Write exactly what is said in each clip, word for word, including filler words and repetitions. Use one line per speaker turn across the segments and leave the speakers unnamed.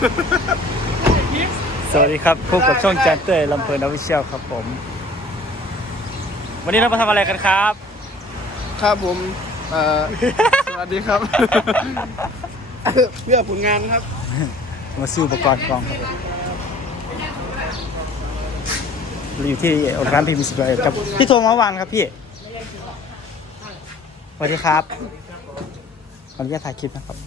สวัสดีครับพบกับช่องแจนเตอร์ลำเพลินออฟฟิเชียลครับผมวันนี้เรามาทำอะไรกันครับ
ครับผมเอ่อสวัสดีครับ เพื่อผลงานครับ
มาซื้ออุปกรณ์กล้องครับเราอยู่ที่ร้านพิมพ์สิบเอ็ดครับพี่โทรมาเมื่อวานครับพี่สวัสดีครับขออนุญาตถ่ายคลิปนะครับ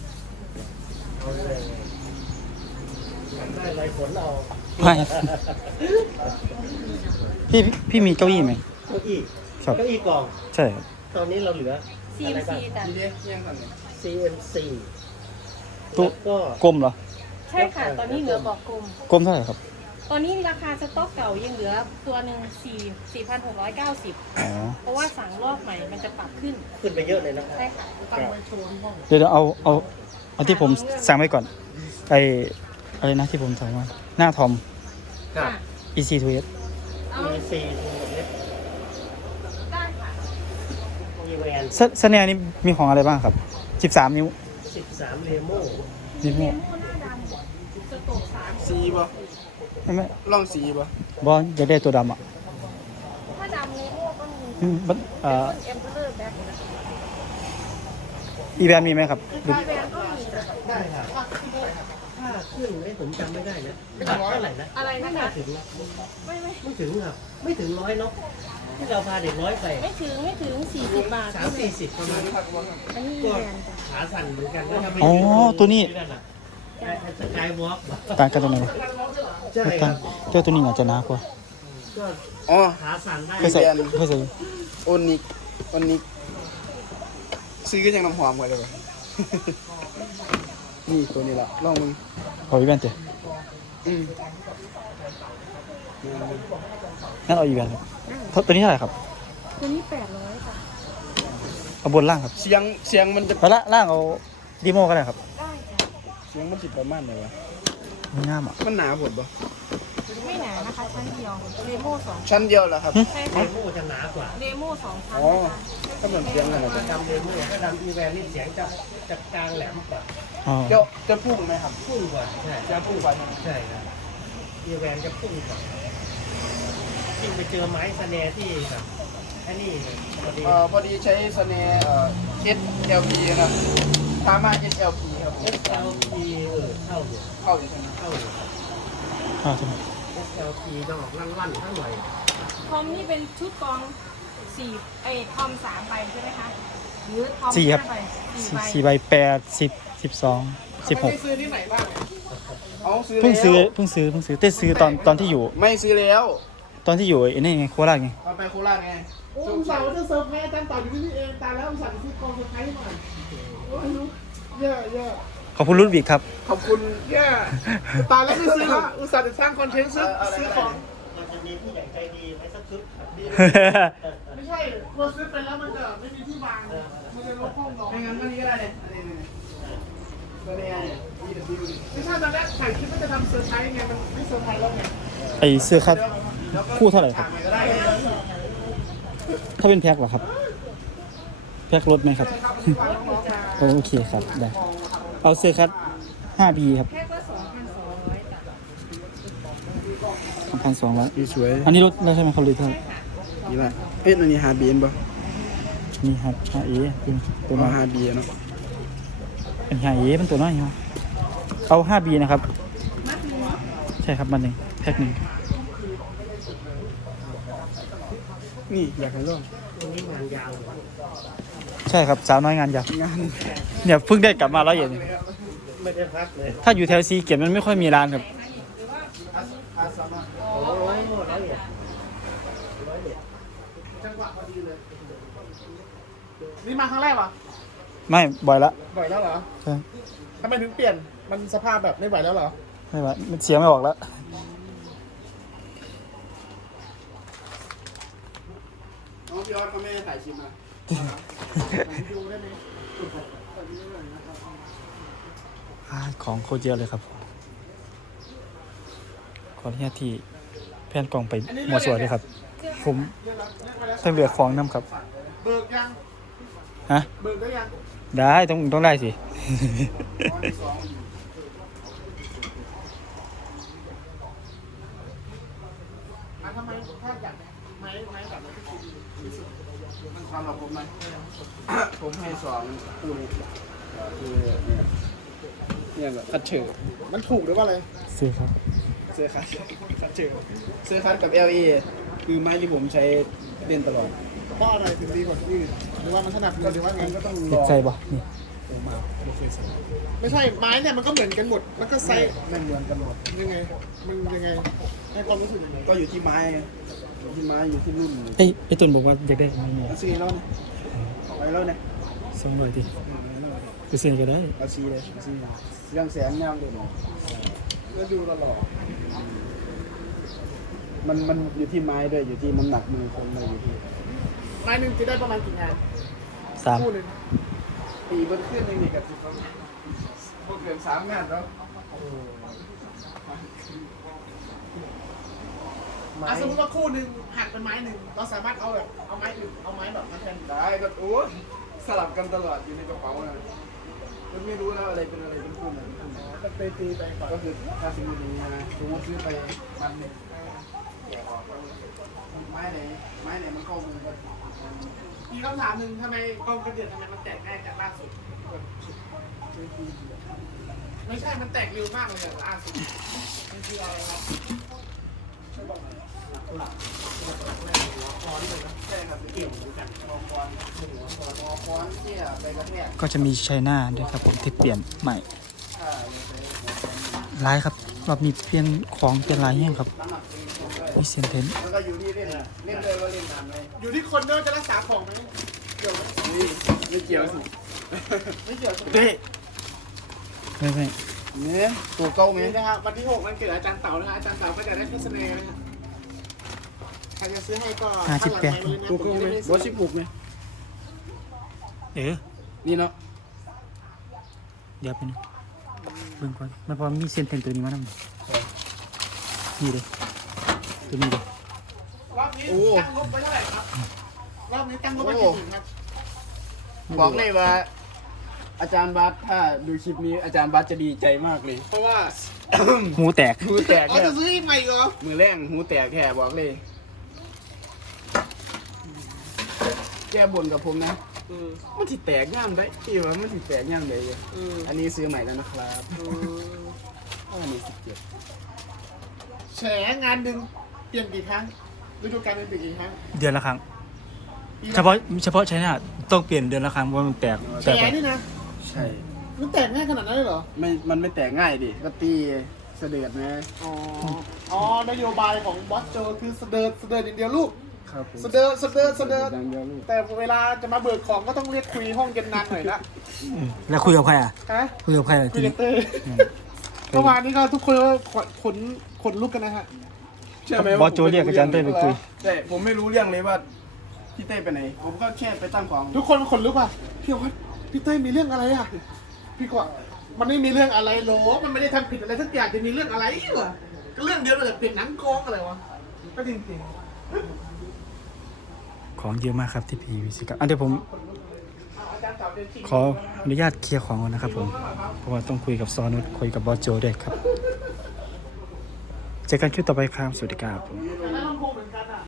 ได้ไรผลเรา
ไม่พี่พี่มีเก้าอี้ไหม
เก้าอี้
ครับ
เก้าอี้กล่อง
ใช่ครับ
ตอนนี้เราเหลือ
ซี เอ็ม ซี แต่
ซี เอ็ม ซี
ตู้
แล้วก็
กลมเหรอ
ใช่ค่ะ ตอนนี้เหลือบอกกลม
กลมเท่าไหร่ครับ
ตอนนี้ราคาสต็อกเก่ายังเหลือตัวหนึ่งสี่สี่พันหกร้อยเก้าสิบ
อ๋อ
เพราะว่าสั่งรอบใหม่มันจะปรับขึ้น
ขึ้นไปเยอะเลยนะ
ใช่ค่ะ
เดี๋ยวเอาเอาเอาที่ผมสั่งไว้ก่อนไออะไรนะที่ผมสั่งมาหน้าทอม
ครับ
อี ซี ทู เอส
เอา
มีซีเล็บ
ได้ค่ะ
มีแวน
สแนร์นี่มีของอะไรบ้างครับสิบสามนิ้ว
สิบสามเลโม่
นี่
เล
พวก
โม่หน้าดำสโตกสาม
สีป่ะ
ไม่ไม่
ลองสีป่ะ
บอลอยากได้ตัวดำอ่ะ
ถ้าดำเลโม่ก็มี
อืมมันเอ่อ
เอ็มเพลอร์แบ็ค
อีแบนมีไหมครับหรือ
ไฟแบนก็มี
ได้ครับถ้าขึ้นให้ผมจำไม่ได้นะเท่าไหร่นะ
อะไร
ไม่
นะ
น่า
คะ
ถึงนะ
ไม่ไม่
ไม่ถึงครับไม่ถึงร้อยเนาะที่เราพาเด็กร้อยไป
ไม่ถึงไม่ถึงสี่สิบบาท
สามสี่สิบประมาณนี้
อันนี้
ก็
แบรนด์จ้ะ
ขาสั่นเหมือนกันแล้วทำไม
อ๋อตัวนี้
สกายวอล์ก
ต่างกันตรงไหนวะ
ใช่ค
ต่า
รั
ง
บ
เจ้าตัวนี้อาจจะหนากว่า
ก็
อ๋อ
ขาสั่นได้
เคยใส่เคยใส่
โอนิกโอนิกซื้อก็ยังน้ำหอมกันเลยวะ นี่ตัวนี้ละลองมึง
ขออีแบนเถอะ
อืม
งั้นเอาอีแบนครับเท่าตัวนี้เท่าไหร่ครับ
ตัวนี้แปดร้อยค่ะ
เอาบนล่างครับ
เสียงเสียงมันจะ
แล้วละล่างเอาดีโมก็ได้ครับ
ได้จ้ะ
เสียงมันจิตประมาณไหนวะ
มันงามอ่ะ
มันหนาปวดปะ
ไม่หนานะคะชั้นเดียวเลโม่สอง
ชั้นเดียวเหรอครับ
ใช่
เด
ค่ะ
โมจะหนากว่า
เลโม่สองชั้น
อ๋อ
นะคะ
ถ้าเหมือนเสียงกันนะ
ถ้าดำเดโมถ้าดำอีแวนนี่เสียงจะจะกลางแหลมกว่า
อ๋อ
เดี๋ยวจะพุ่งไหมครับ
พุ่งกว่าใช่
จะพุ่งกว่า
ใช่ครับอีแวนจะพุ่งกว่ายิ่งไปเจอไม้สแนร์ที่แบบไอ้นี่พอดี
เอ่อพอดีใช้สเนเอ่อ เอส แอล พี นะทามา เอส แอล พี ครับ
เอสเอลพีเออเข้าอยู่
เข้าอยู่ใช่ไหม
เข้าอยู่
อ้าวใช่ไหม
เอสเอลพีต้องออกลั่นๆทั้งหน่อย
ทอมนี่เป็นชุดกองสี่ไอ้ทอมสามใบใช่ไหมคะหรือทอม
สี่ครับ
ห้าใบสี่
สี่
ใบ
สี่ใบแปดสิบสิบสองสิบหก
ซื้อที่ไหนบ้างเอาซื้อ
เพิ่งซื้อ
แล้ว
เพิ่งซื้อเพิ่งซื้อแต่ซื้อตอนตอนที่อยู่
ไม่ซื้อแล้ว
ตอนที่อยู่ไอ้นี่ไงโคราชไง
เอาไปโคราชไง
โอ้อุตส่าห์ว่าจะเซอร์ไพรส์อาจารย์ต่ออยู่ที่นี่เองตายแล้วอุตส่าห์จะซื้อกองเซอร์ไพรส์มาโอ้ยรู้เยอะเยอะ
ขอบคุณรุ่นบิกครับ
ขอบคุณ
เยอะตายแล้วไม่ซื้อละอุตส่าห์จะสร้างคอนเทนต์ซื้อซื้อของ
เราจะมีผู้ใหญ่ใจดีไหมสักชุด
ไม่ใช่กลัวซื้อไปแล้วมันจะไม่มีที่วางมันจะลบห้องนอน
ไม่งั้นมันนี้ก็ได้เลยอันนี้นี่ตัวนี้ไง อี ดับเบิลยู
ไม่ใช่ตอนแรกถ่ายคลิปว่าจะทำเซอร์ไพรส์ไงมันไม่เซอร์ไพรส์แล้วไง
ไอเสื้อคัดคู่เท่าไหร่ครับ
ก็ได้
ถ้าเป็นแพ็คเหรอครับ แพ็ครถไหมครับ
ครับฝากน้องๆมา
โอเคครับได้เอาเสื้อคัด ห้าบี ครับ
แพ็คละสองพันสองร้อยจ้ะ
พันสองร้อย
สวย
อันนี้รถได้ใช่ไหมครับเลยเท่า
นี่ละเอ๊ะอันนี้ฮาร์บีนป่ะ
นี่ครับ ห้าเอเป็นตัว
ตัว
น้อย
ฮาร์บีเนาะ
เป็น ห้าเอเป็นตัวน้อยครับเอา ห้าบี นะครับ
มัดหนึ่งเนาะ
ใช่ครับมันหนึ่งแพ็คหนึ่ง
นี่อยากให้ลอง
ตรงนี้งานยาว
ใช่ครับสาวน้อยงานยาว
งาน
เนี่ยเพิ่งได้กลับมาแล้วเย็น
ไม่ได้พักเลย
ถ้าอยู่แถวซีเกียรติมันไม่ค่อยมีร้านครับ
อาสามะ
โอ้ร้อยร้อยเอ็ดร้อยเอ็ด
จังหวะพอดีเลยนี่มาครั้งแรกเหรอ
ไม่บ่อยละ
บ่อยแล้วเหรอ
ใช่
ทำไมถึงเปลี่ยนมันสภาพแบบไม่ไหวแล้วเหรอ
ไม่บ่อยมันเสียงไม่ออกแล้ว
น้องพี่ออสเขาไม่ได้ถ่ายคลิปนะ
ดูได้ไหม
อ่าของโคตรเยอะเลยครับขออนุญาตที่แผ่นกล่องไปหมดสวยเลยครับ ผมต้องเหลือของน้ำครับ
เบิกยัง
ฮะ
เบิกได้ยัง
ได้ต้องต้องได้สิ
ไม้แบบนั้นที่ดีที่สุด
ความกับผมไหม ผมให้สองคู่นี้คือเนี่ยเนี่ยแบบคัดเฉอ
มันถูกหรือว่าอะไร
ซื้อครับ
เสื้อคัดคัดเฉอเสื้อคัดกับ แอล เอ คือไม้ที่ผมใช้เล่นตลอด
เพราะอะไรถึงดีกว่าที่อื่นหรือว่ามันถนัดมือหรือว่าไง
มันก็ต้องล
ติด
อง
ใจบ่นี่
ผมมาไม่เคยใส่
ไม่ใช่ไม้เนี่ยมันก็เหมือนกันหมดมันก็ไซส์
ไม่เหมือนกันหมด
ยังไงมันยังไงให้ความรู้สึกยังไง
ก็อยู่ที่ไม้ไงอยู่ที่ไม้อยู่ที่รุ่น
ไอ้ไอ้ตุนบอกว่าอยากได้ไม้เนี่ย
เอาซีแล้วเนี่ยไปแล้วเนี่ย
สองร้อยทีไปซื้อก็ได้
เอาซีเลยเอาซีเรื่องแสงงามเลยเนาะ
แล้วดูหล่อ
มันมันอยู่ที่ไม้ด้วยอยู่ที่น้ำหนักมือคนเลยอยู่ที่
ๆไม้หนึ่งจะได้ประมาณกี่งาน
สาม
คู่หนึ่ง
ปีบนขึ้นหนึ่งนี่กับสิบพวกเกือบสามงานแล้ว
อ่ะสมมติว่าคู่หนึ่งหักเป็นไม้หนึ่งเราสามารถเอาแบบเอาไม้อื่นเอาไม้แบบมาแทน
ได้ก็โอ้สลับกันตลอดอยู่ในกระเป๋านะมันไม่รู้แล้วอะไรเป็นอะไรเป็นคู่ไหนเป็นคู่ไหน
ก็ตีตีไปก่อน
ก็คือถ้าสมมตินี้นะสมมติซื้อไปพันหนึ่งไม้ไหนไม้ไหนมันเข้ามือกัน
มีคำถามหนึ่งทำไมกองกระเดื่องทำไมมันแตกง่ายจากล่าสุดไม่ใช่มันแตกเร็วมากเลยจากล่าสุดมันคืออะไรครับ
ใช่ครับเกี่ยวกันมอคอนหัวคอนมอคอนที่ไปกระแทก
ก็จะมีไชน่าด้วยครับผมที่เปลี่ยนใหม่
ถ้าอยู่ในหัวคอน
ลายครับรอบนี้เปลี่ยนของเปลี่ยนลายแห้งครับ
น้ำหนักเป็นคนด้วย
มีเซนเทน
แล้วก็อยู่ที่เล่นเล่นเลยว่าเล่นนานไหม
อยู่ที่คนด้วยจะรักษาของไหมเกี่ยวไหม
นี่ไม่เกี่ยวสิ
ไม่เกี่ยว
เด้
ไม่ไม่
เนี่ยตัวเก้าไหม
นี่นะครับวันที่หกมันเกิดอาจารย์เต๋านะครับอาจารย์เต๋าก็จะได้พิเศษนะฮะใครจะซื้อให้ก็
ห้าสิบแปด
ตัวเก้าไหมร้อยสิบหกไหม
เออ
นี่เนาะ
เดี๋ยวไปหนึงเบิ่งก่อนมันพอมีเซนเทนตัวนี้มานํนี่เลยตัวนี้เลย
รอบนี้ตั้งงบไปเท่าไหร่ครับรอบนี้ตั้งงบไปกี่ถึงครับ
บอกเลยว่า อาจารย์บัสถ้าดูคลิปนี้อาจารย์บัสจะดีใจมากเลย
เพราะว่า
หูแตก
หูแตก
อ๋อ
แค่
จะซื้ออีกใหม่เหรอ
มือแรงหูแตกแค่บอกเลย แก้บนกับผมนะ
เออ
มันถิแตกย่ามได้ที่ว่ามันถิแตกย่ามได้เลย
เออ
อันนี้ซื้อใหม่แล้วนะครับ
เออ
อันนี้สิบเจ็ด
แฉงานหนึ่งเปลี่ยนกี่ครั้งฤดูกาลหนึ่งเปลี่ยนกี่ครั้ง
เดือนละครั้ง
ปีล
เฉพาะเฉพาะไชน่าต้องเปลี่ยนเดือนละครั้งเพราะมันแตก
แฉ
แตกไป
นี่นะ
ใช่
มันแตกง่ายขนาดนั้นเลยเหรอ
ไม่มันไม่แตกง่ายดิก็ตีเสด็จนะ
อ๋อ อ๋อนโยบายของบอสโจคือเสดิร์ดเสดิร์ดอย่างเดียวลูก
ครับผม
เสดิร์ดเสดิร์ดเสดิร์ด
ดังเดียวลูก
แต่เวลาจะมาเบิกของก็ต้องเรียกคุยห้องเย็นนานหน่อยละ
อืมแล้วคุยกับใครอ่ะ
ฮะ
คุยกับใครอ่ะ
คุย
ที่
กับเต้ย
อืม
เมื่อวานนี้ก็ทุกคนก็ขนขนลุกกันนะฮะ
เชื่อไหม
บอสโจเรียกอาจารย์เต้ยไปคุย
ใช่ผมไม่รู้เรื่องเลยว่าพี่เต้ยไปไหน ผมก็แค่ไปตั้งของ
ทุกคนขนลุกอ่ะพี่วัดพี่เต้ยมีเรื่องอะไรอ่ะ พี่ก็มันไม่มีเรื่องอะไรหรอกมันไม่ได้ทำผิดอะไรสักอย่างจะมีเรื่องอะไรเหรอก็เรื่องเดียวเลยเป็นหนังกองอะไรวะก็จริง
ของเยอะมากครับที่พีวีซีครับอ่ะเดี๋ยวผม
ๆอาจารย์เต่าเดินจริง
ขออนุญาตเคลียร์ของก่อนนะครับผมเพราะว่าต้องคุยกับซอนุชคุยกับบอสโจด้วยครับเจอกันคลิปต่อไปครับสวัสดีครับผม
อะไร